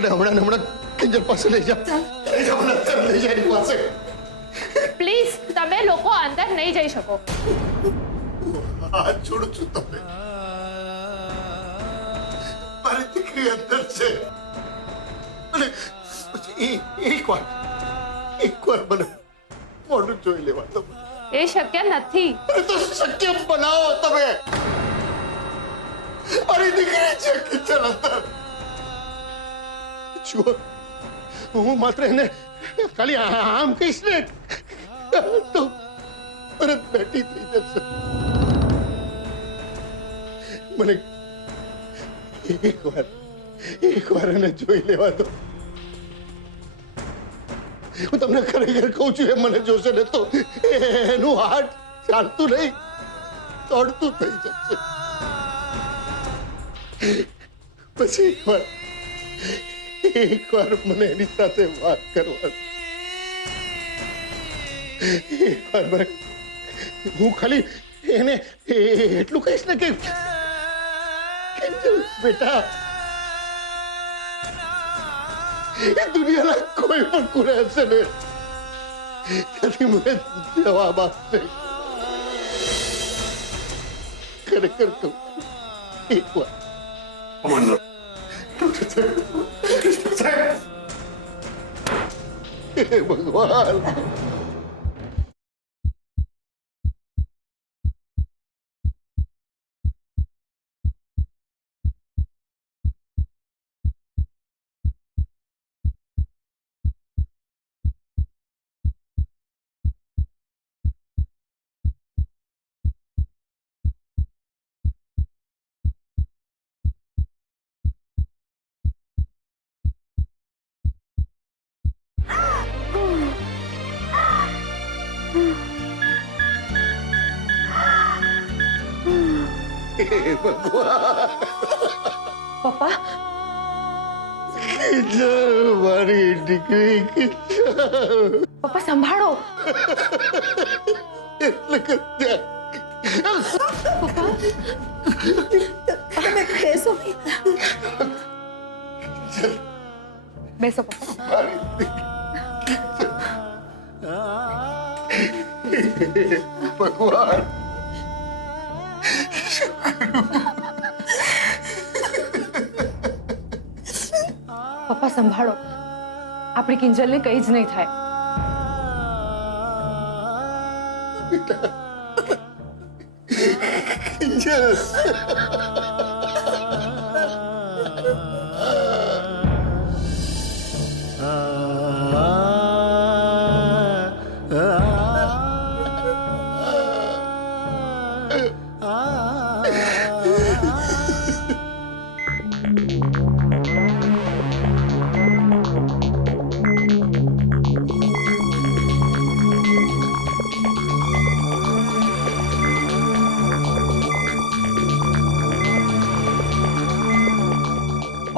મને હમણાં કિંજલ પાસે લઈ જા લઈ જા એની પાસે પ્લીઝ તમે લોકો અંદર નહીં જઈ શકો હાથ છોડું છું તમે મારી દીકરી અંદર છે અને પછી એકવાર મને મોઢું જોઈ લેવા દો એ શક્ય નથી અરે તો શક્ય બનાવો તમે મારી દીકરી છે કિંજલ અંદર જુઓ હું માત્ર એને ખાલી આમ કહીશ ને તો તરત બેઠી થઈ જશે મને એકવાર એને જોઈ લેવા દો હું તમને ખરેખર કહું છું એ મને જોશે ને તો એનું હાર્ટ ચાલતું નહીં દોડતું થઈ જશે પછી એકવાર મને એની સાથે વાત કરવા એકવાર મને હું ખાલી એને એટલું કહીશ ને કે બેટા એ દુનિયાના કોઈ પણ કુરે હશે ને ત્યાંથી મને જવાબ આપશે ખરેખર કહું એકવાર હે ભગવાન પપ્પા કિંજલ મારી દીકરી કિંજલ પપ્પા સંભાળો એટલે કે તમે બેસો બેસો પપ્પા ભગવાન પપ્પા સંભાળો આપણી કિંજલને કંઈ જ નહીં થાય કિંજલ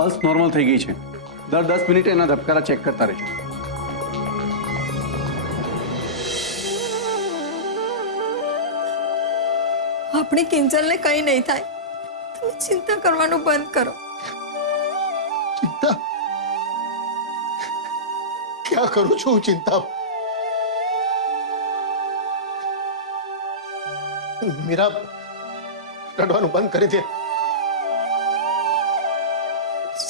પલ્સ નોર્મલ થઈ ગઈ છે દર 10 મિનિટે એના ધબકારા ચેક કરતા રહેજો આપણી કિંજલને કંઈ નહીં થાય તમે ચિંતા કરવાનું બંધ કરો ચિંતા ક્યાં કરું છું ચિંતા મીરા રડવાનું બંધ કરી દે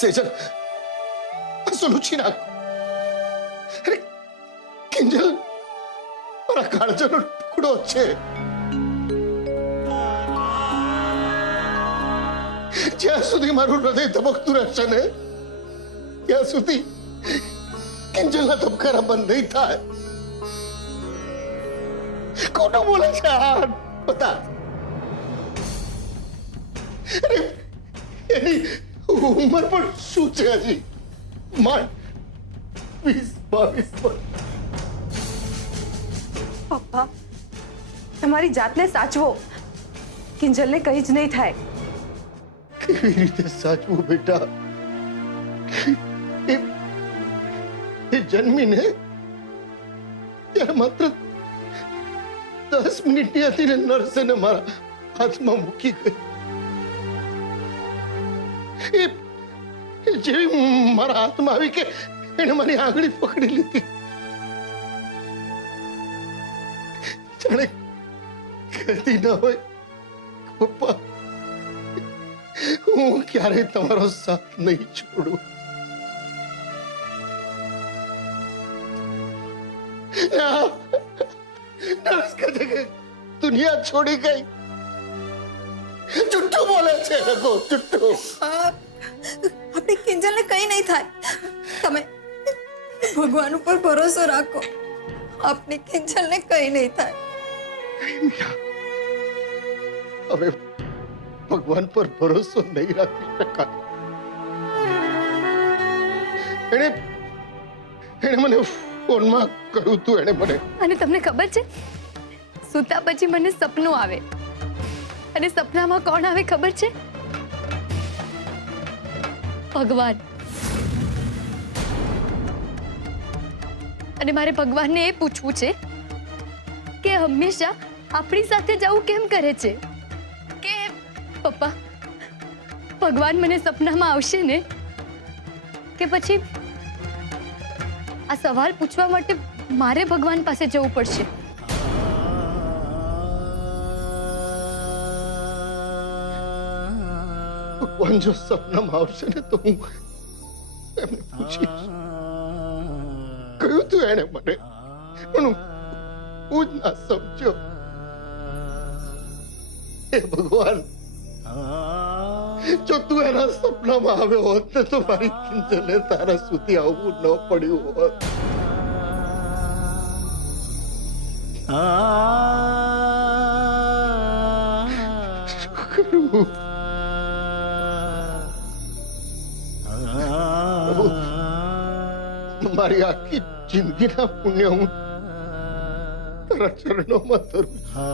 સેજલ સુલુચી નાખ અરે કિંજલ મારા કાળજાનો ટુકડો છે જ્યાં સુધી મારું હૃદય ધબકતું રહેશે ને ત્યાં સુધી કિંજલના ધબકારા બંધ નહીં થાય કોણ બોલે છે આ બતા અરે એની ઉંમર પણ શું છે હજી માંડ 20-22 વર્ષ પપ્પા તમારી જાતને સાચવો કિંજલને કંઈ જ નહીં થાય કેવી રીતે સાચવું બેટા એ જન્મીને ત્યારે માત્ર 10 મિનિટની હતી ને નર્સે ને મારા હાથમાં મૂકી ગઈ એ જેવી મારા હાથમાં આવી કે એને મારી આંગળી પકડી લીધી. જાણે કહેતી ન હોય, પપ્પા હું ક્યારેય તમારો સાથ નહીં છોડું. નર્સ કહે છે કે દુનિયા છોડી ગઈ. જુઠ્ઠું બોલે છે રઘુ, જુઠ્ઠું. આપણે કિંજલને કંઈ નહીં થાય. તમે ભગવાન ઉપર ભરોસો રાખો. આપણે કિંજલને કંઈ નહીં થાય. મીરા, હવે ભગવાન પર ભરોસો નહીં રાખી શકાય. એને મને ફોનમાં કહ્યું તું, એને મને. અને તમને ખબર છે, સૂતા પછી મને સપનું આવે, અને સપનામાં કોણ આવે ખબર છે? ભગવાન. અને મારે ભગવાનને એ પૂછવું છે કે હંમેશા આપણી સાથે જવું કેમ કરે છે? કે પપ્પા, ભગવાન મને સપનામાં આવશે ને, કે પછી આ સવાલ પૂછવા માટે મારે ભગવાન પાસે જવું પડશે? ભગવાન જો સપનામાં આવશે ને તો હું એમને પૂછીશ. કહ્યું તું એને મને, પણ હું જ ના સમજ્યો. હે ભગવાન, જો તું એના સપનામાં આવ્યો હોત ને તો મારી કિંજલે તારા સુધી આવવું ન પડ્યું હોત. શું કરું? મારી આખી જિંદગીના પુણ્ય હું તારા ચરણોમાં ધરું છું.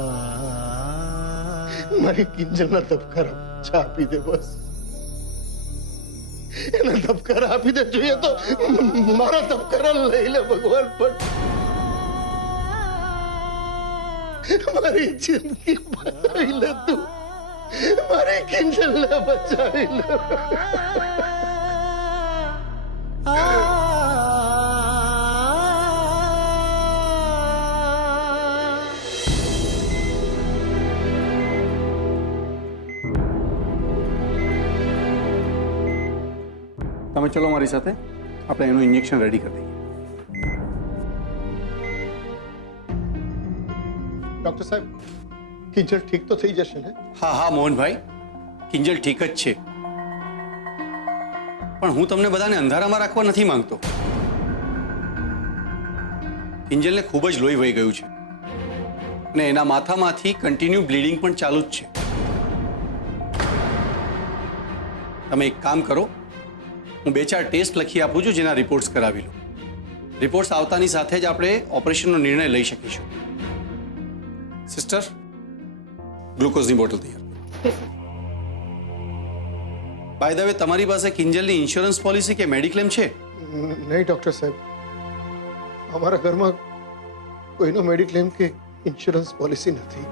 મારી કિંજલના ધબકારા ચા આપી દે, બસ. એના ધબકારા આપી દે. જોઈએ તો મારા ધબકારા લઈ લે ભગવાન, પણ મારી જિંદગી બચાવી લે તું. મારી કિંજલને બચાવી લે. તમે ચલો મારી સાથે, આપણે એનું ઇન્જેક્શન રેડી કરી દઈએ. ડોક્ટર સાહેબ, કિંજલ ઠીક તો થઈ જશે ને? હા હા મોહનભાઈ, કિંજલ ઠીક જ છે, પણ હું તમને બધાને અંધારામાં રાખવા નથી માંગતો. કિંજલને ખૂબ જ લોહી વહી ગયું છે અને એના માથામાંથી કન્ટિન્યુ બ્લીડિંગ પણ ચાલુ જ છે. તમે એક કામ કરો, હું 2-4 ટેસ્ટ લખી આપું છું, જેના રિપોર્ટ્સ કરાવી લો. રિપોર્ટ્સ આવતાની સાથે જ આપણે ઓપરેશનનો નિર્ણય લઈ શકીશું. સિસ્ટર, ગ્લુકોઝની બોટલ તૈયાર. બાય ધ વે, તમારી પાસે કિંજલની ઇન્સ્યોરન્સ પોલિસી કે મેડિક્લેમ છે? નહીં ડોક્ટર સાહેબ, અમારા ઘરમાં કોઈનો મેડિક્લેમ કે ઇન્સ્યોરન્સ પોલિસી નથી.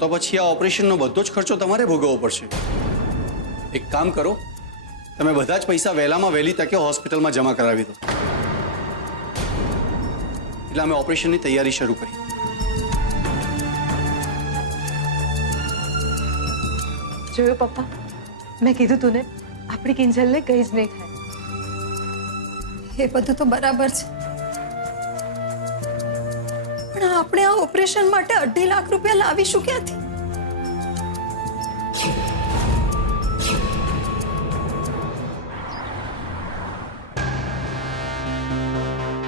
તો પછી આ ઓપરેશનનો બધો જ ખર્ચો તમારે ભોગવવો પડશે. એક કામ કરો, તમે બધા જ પૈસા વહેલામાં વહેલી તકે હોસ્પિટલમાં જમા કરાવી દો, એટલે અમે ઓપરેશનની તૈયારી શરૂ કરી. જોયું પપ્પા, મેં કીધું તું ને, આપણી કિંજલને કંઈ જ નહીં થાય. એ બધું તો બરાબર છે, પણ આપણે આ ઓપરેશન માટે 2.5 લાખ રૂપિયા લાવીશું ક્યાંથી?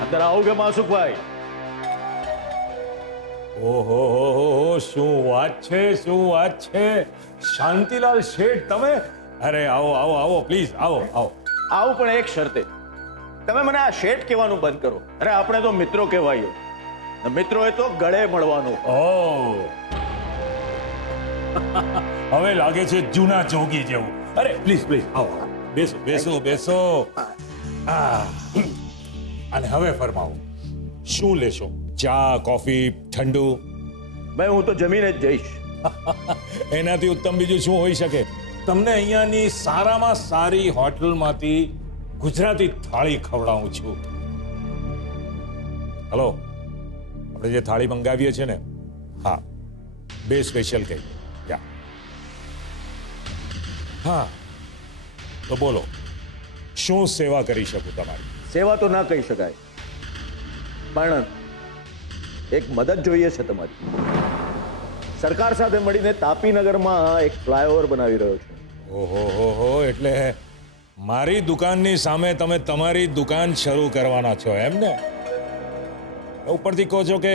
અંદર આવો કે માસુકભાઈ? ઓહો શું વાત છે, શું વાત છે. શાંતિલાલ શેઠ તમે? અરે આવો આવો આવો, પ્લીઝ આવો આવો. આવું પણ એક શરતે, તમે મને આ શેઠ કહેવાનું બંધ કરો. અરે આપણે તો મિત્રો કહેવાયો, મિત્રોએ તો ગળે મળવાનું. ઓ હવે લાગે છે જૂના ચોકી જેવું. અરે પ્લીઝ પ્લીઝ આવો, બેસો બેસો બેસો. અને હવે ફરમાવો, શું લેશો? ચા, કોફી, ઠંડુ? ભાઈ હું તો જમીને જ જઈશ. એનાથી ઉત્તમ બીજું શું હોઈ શકે? તમને અહીંયાની સારામાં સારી હોટલમાંથી ગુજરાતી થાળી ખવડાવું છું. હલો, આપણે જે થાળી મંગાવીએ છીએ ને, હા, 2 સ્પેશિયલ કહી યા. હા, તો બોલો, શું સેવા કરી શકું તમારી? સેવા તો ના કહી શકાય, પણ એક મદદ જોઈએ છે તમારી. સરકાર સાથે મળીને તાપીનગરમાં એક ફ્લાયઓવર બનાવી રહ્યો છું. ઓહો હો હો, એટલે મારી દુકાનની સામે તમે તમારી દુકાન શરૂ કરવાના છો એમ ને? ઉપરથી કહો છો કે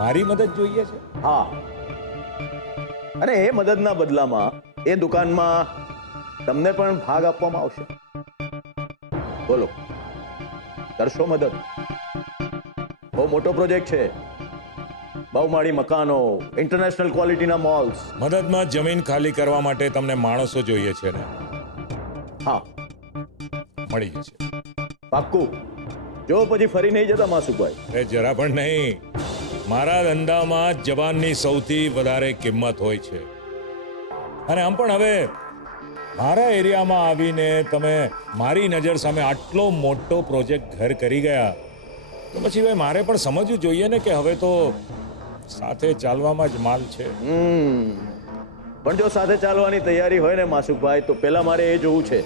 મારી મદદ જોઈએ છે? હા, અને એ મદદના બદલામાં એ દુકાનમાં તમને પણ ભાગ આપવામાં આવશે. બોલો, કરશો મદદ? બહુ મોટો પ્રોજેક્ટ છે, બહુમાળી મકાનો, ઇન્ટરનેશનલ ક્વોલિટીના મોલ્સ. મદદમાં જમીન ખાલી કરવા માટે તમને માણસો જોઈએ છે ને? હા, મળી જશે. પાક્કું. જો પછી ફરી નહીં જતા માસુભાઈ. એ જરા પણ નહીં. મારા ધંધામાં જવાનની સૌથી વધારે કિંમત હોય છે. અને આમ પણ હવે મારા એરિયામાં આવીને તમે મારી નજર સામે આટલો મોટો પ્રોજેક્ટ ઘર કરી ગયા, તો પછી ભાઈ મારે પણ સમજવું જોઈએ ને કે હવે તો સાથે ચાલવામાં જ માલ છે. પણ જો સાથે ચાલવાની તૈયારી હોય ને માસુભાઈ, તો પહેલા મારે એ જોવું છે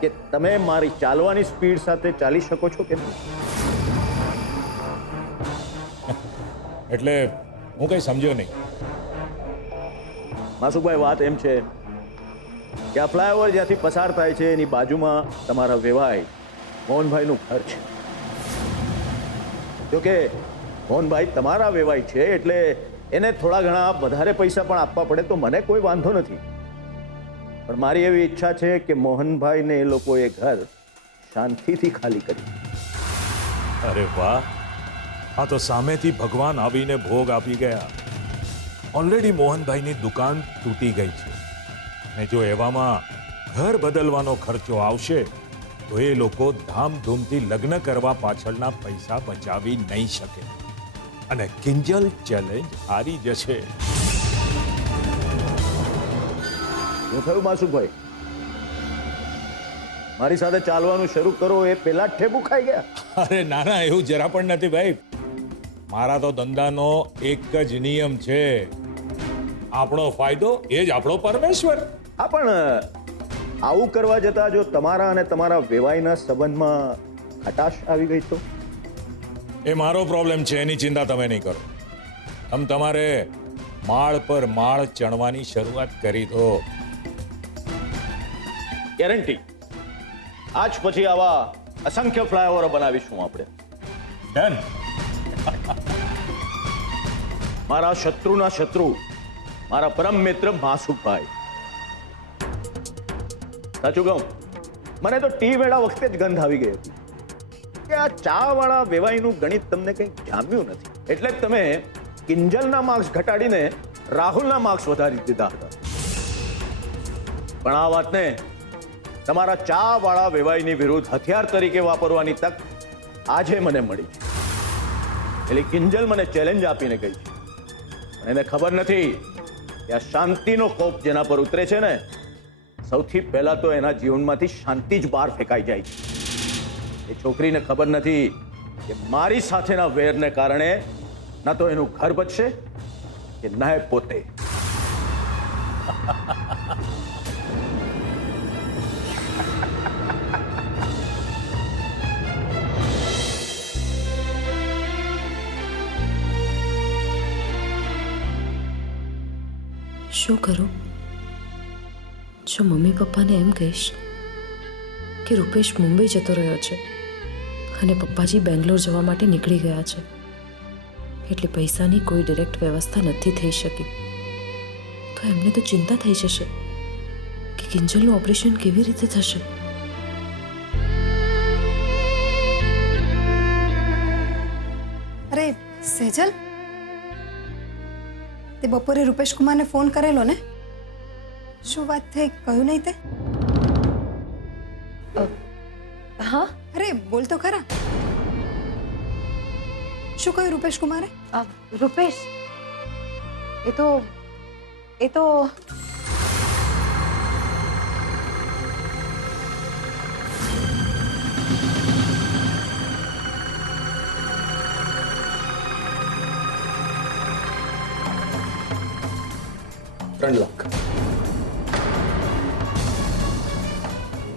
કે તમે મારી ચાલવાની સ્પીડ સાથે ચાલી શકો છો કે નહીં. એટલે હું કઈ સમજ્યો નહીં. માસુભાઈ, વાત એમ છે કે આ ફ્લાયઓવર જ્યાંથી પસાર થાય છે એની બાજુમાં તમારા વેવાઈ મોહનભાઈનું ઘર છે. જોકે મોહનભાઈ તમારા વેવાઈ છે એટલે એને થોડા ઘણા વધારે પૈસા પણ આપવા પડે તો મને કોઈ વાંધો નથી, પણ મારી એવી ઈચ્છા છે કે મોહનભાઈને એ લોકોએ ઘર શાંતિથી ખાલી કરી. અરે વાહ, આ તો સામેથી ભગવાન આવીને ભોગ આપી ગયા. ઓલરેડી મોહનભાઈની દુકાન તૂટી ગઈ છે, અને જો એવામાં ઘર બદલવાનો ખર્ચો આવશે તો એ લોકો ધામધૂમથી લગ્ન કરવા પાછળના પૈસા બચાવી નહીં શકે અને કિંજલ ચેલેન્જ હારી જશે. શું થયું માસુભાઈ? મારી સાથે ચાલવાનું શરૂ કરો એ પહેલા જ ઠેબુ ખાઈ ગયા? અરે ના ના, એવું જરા પણ નથી ભાઈ. મારા તો ધંધાનો એક જ નિયમ છે, આપણો ફાયદો એ જ આપણો પરમેશ્વર. હા, પણ આવું કરવા જતા જો તમારા અને તમારા વેવાઈના સંબંધમાં ખટાશ આવી ગઈ તો? એ મારો પ્રોબ્લેમ છે, એની ચિંતા તમે નહીં કરો. તમારે માળ પર માળ ચણવાની શરૂઆત કરી દો. ગેરંટી. આજ પછી આવા અસંખ્ય ફ્લાયઓવર બનાવીશું આપણે. ડન. મારા શત્રુના શત્રુ, મારા પરમ મિત્ર માસુભાઈ. સાચું કહું, મને તો ટી મેળા વખતે જ ગંધ આવી ગઈ હતી કે આ ચા વાળા વેવાઈનું ગણિત તમને કંઈ જામ્યું નથી, એટલે જ તમે કિંજલના માર્ક્સ ઘટાડીને રાહુલના માર્ક્સ વધારી દીધા હતા. પણ આ વાતને તમારા ચા વાળા વેવાઈની વિરુદ્ધ હથિયાર તરીકે વાપરવાની તક આજે મને મળી છે. એટલે કિંજલ મને ચેલેન્જ આપીને ગઈ છે, પણ એને ખબર નથી કે આ શાંતિનો કોપ જેના પર ઉતરે છે ને, સૌથી પહેલા તો એના જીવનમાંથી શાંતિ જ બહાર ફેંકાઈ જાય છે. એ છોકરીને ખબર નથી કે મારી સાથેના વેરને કારણે ના તો એનું ઘર બચશે કે ના એ પોતે. શું કરું? જો મમ્મી પપ્પાને એમ કહીશ કે રૂપેશ મુંબઈ જતો રહ્યો છે અને પપ્પાજી બેંગ્લોર જવા માટે નીકળી ગયા છે, એટલે પૈસાની કોઈ ડિરેક્ટ વ્યવસ્થા નથી થઈ શકી, તો એમને તો ચિંતા થઈ જશે કે કિંજલનું ઓપરેશન કેવી રીતે થશે. અરે સેજલ, તે બપોરે રૂપેશ કુમારને ફોન કરેલો ને? શું વાત થઈ, કહ્યું નહીં તે? હા. અરે બોલ તો ખરા, શું કહ્યું રૂપેશ કુમારે? રૂપેશ, એ તો 3 લાખ.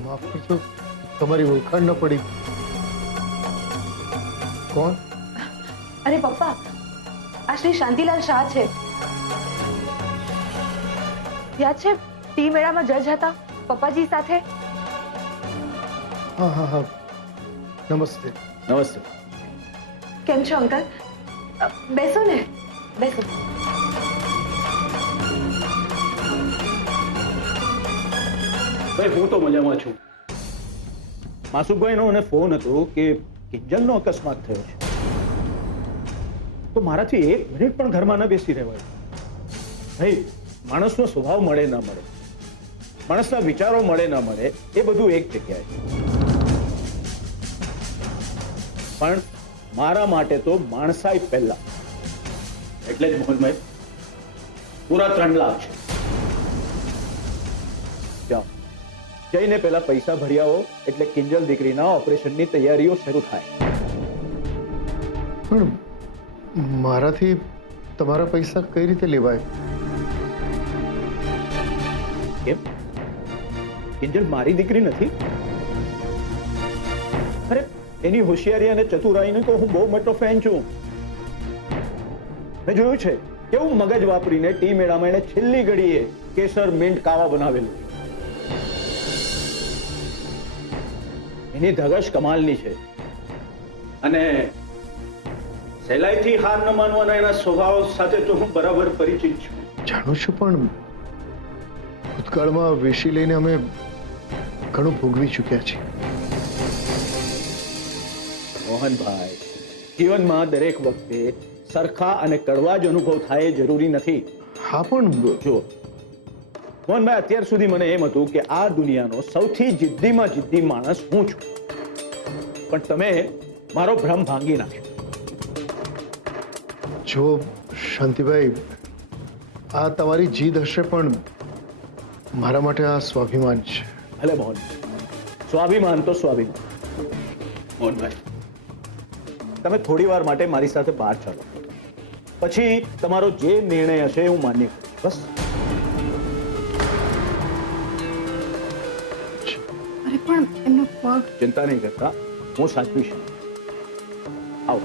માફ કરજો, તમારી ઓળખાણ ન પડી. કોણ? અરે પપ્પા, આ શ્રી શાંતિલાલ શાહ છે. યાદ છે ટી મેળામાં જજ હતા પપ્પાજી સાથે? હા હા હા, નમસ્તે. નમસ્તે. કેમ છો અંકલ? બેસો ને, બેસો. ભાઈ હું તો મજામાં છું. માસુભાઈનો મને ફોન હતો કે કિંજલનો અકસ્માત થયો છે, તો મારાથી 1 મિનિટ પણ ઘરમાં ન બેસી રહેવાય. ભાઈ માણસનો સ્વભાવ મળે ન મળે, માણસના વિચારો મળે ન મળે, એ બધું એક જગ્યાએ. પણ મારા માટે તો માણસાઈ પહેલા. એટલે જ મોહનભાઈ પૂરા 3 લાખ છે. જાઓ, જઈને પહેલા પૈસા ભરી આવો, એટલે કિંજલ દીકરીના ઓપરેશનની તૈયારીઓ શરૂ થાય. પણ મારાથી તમારા પૈસા કઈ રીતે લેવાય? કેમ? કિંજલ મારી દીકરી નથી? અરે એની હોશિયારી અને ચતુરાઈનો તો હું બહુ મોટો ફેન છું. મેં જોયું છે કેવું મગજ વાપરીને ટી મેળામાં એને છેલ્લી ઘડીએ કેસર મિન્ટ કાવા બનાવેલું. એની ધગશ કમાલની છે, અને સહેલાઈથી હાર ન માનવાના એના સ્વભાવ સાથે તો હું બરાબર પરિચિત છું. જાણું છું, પણ ભૂતકાળમાં વેશી લઈને અમે ઘણું ભોગવી ચૂક્યા છીએ. મોહનભાઈ, જીવનમાં દરેક વખતે સરખા અને કડવા જ અનુભવ થાય એ જરૂરી નથી. હા પણ જો મોહનભાઈ, અત્યાર સુધી મને એમ હતું કે આ દુનિયાનો સૌથી જિદ્દીમાં જિદ્દી માણસ હું છું, પણ તમે મારો ભ્રમ ભાંગી નાખ્યો. જો શાંતિભાઈ, આ તમારી જીદ હશે, પણ મારા માટે આ સ્વાભિમાન છે. ભલે મોહન, સ્વાભિમાન તો સ્વાભિમાન. મોહનભાઈ, તમે થોડી વાર માટે મારી સાથે બહાર ચાલો, પછી તમારો જે નિર્ણય હશે હું માન્ય કરીશ. બસ. અરે પણ એમનો પગ. ચિંતા નહીં કરતા, હું સાચવીશ. આવો.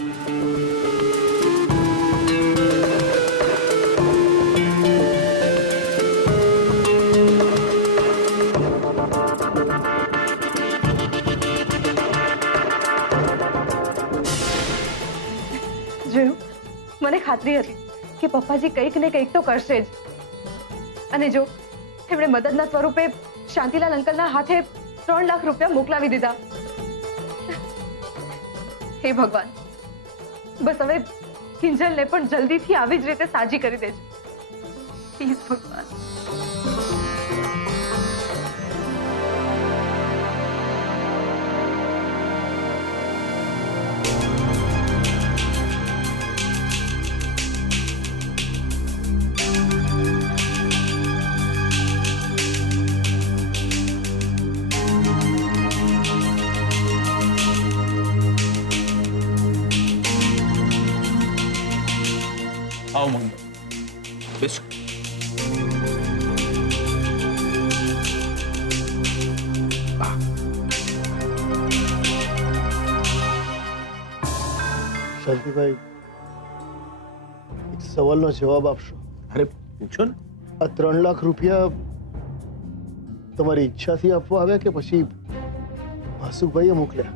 જોયું, મને ખાતરી હતી કે પપ્પાજી કંઈક ને કંઈક તો કરશે જ. અને જો એમણે મદદના સ્વરૂપે શાંતિલાલ અંકલના હાથે 3 લાખ રૂપિયા મોકલાવી દીધા. હે ભગવાન, બસ હવે કિંજલને પણ જલ્દીથી આવી જ રીતે સાજી કરી દેજો, પ્લીઝ ભગવાન. આવો મોહન, બેસો. શાંતિભાઈ, એક સવાલનો જવાબ આપશો? અરે પૂછો ને. આ 3 લાખ રૂપિયા તમારી ઈચ્છાથી આપવા આવ્યા કે પછી માસુભાઈએ મોકલ્યા?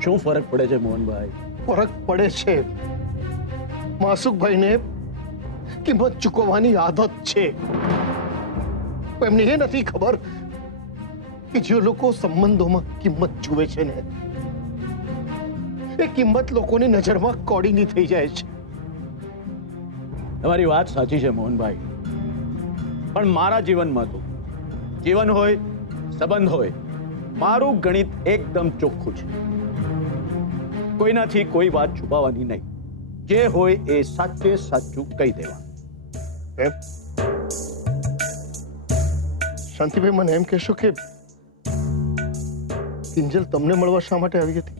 શું ફરક પડે છે મોહનભાઈ? ફરક પડે છે. માસુકભાઈને કિંમત ચૂકવવાની આદત છે. એમને એ નથી ખબર કે જે લોકો સંબંધોમાં કિંમત જુએ છે ને, એ કિંમત લોકોની નજરમાં કોડીની થઈ જાય છે. તમારી વાત સાચી છે મોહનભાઈ, પણ મારા જીવનમાં તો જીવન હોય, સંબંધ હોય, મારું ગણિત એકદમ ચોખ્ખું છે. કોઈનાથી કોઈ વાત છુપાવવાની નહીં. જે હોય એ સાચે સાચું કહી દેવાનું. એમ? શાંતિભાઈ, મને એમ કહેશો કે કિંજલ તમને મળવા શા માટે આવી હતી?